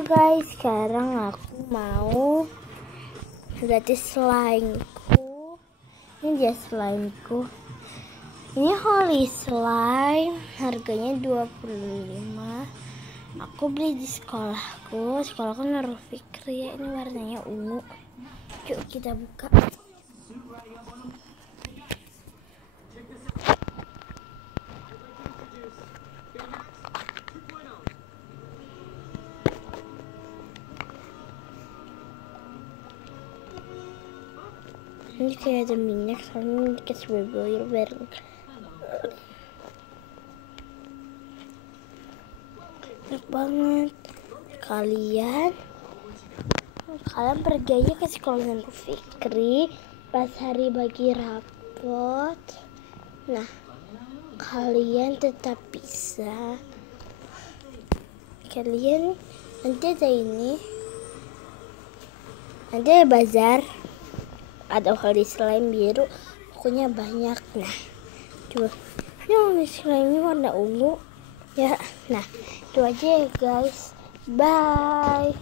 Halo guys, sekarang aku mau gratis slimeku. Ini dia slimeku. Ini holy slime, harganya 25. Aku beli di sekolahku. Sekolahku Nurul Fikri ya. Ini warnanya ungu. Yuk kita buka. Ini kayak ada minyak, soalnya dikasih berboil bareng. Enak banget. Kalian pergi aja ke sekolah Nurul Fikri pas hari bagi rapot. Nah, kalian tetap bisa. Kalian nanti ada ini. Nanti ada bazar. Ada holy slime biru, pokoknya banyak. Nah, coba ini holy slime ini warna ungu ya. Nah, itu aja ya guys. Bye.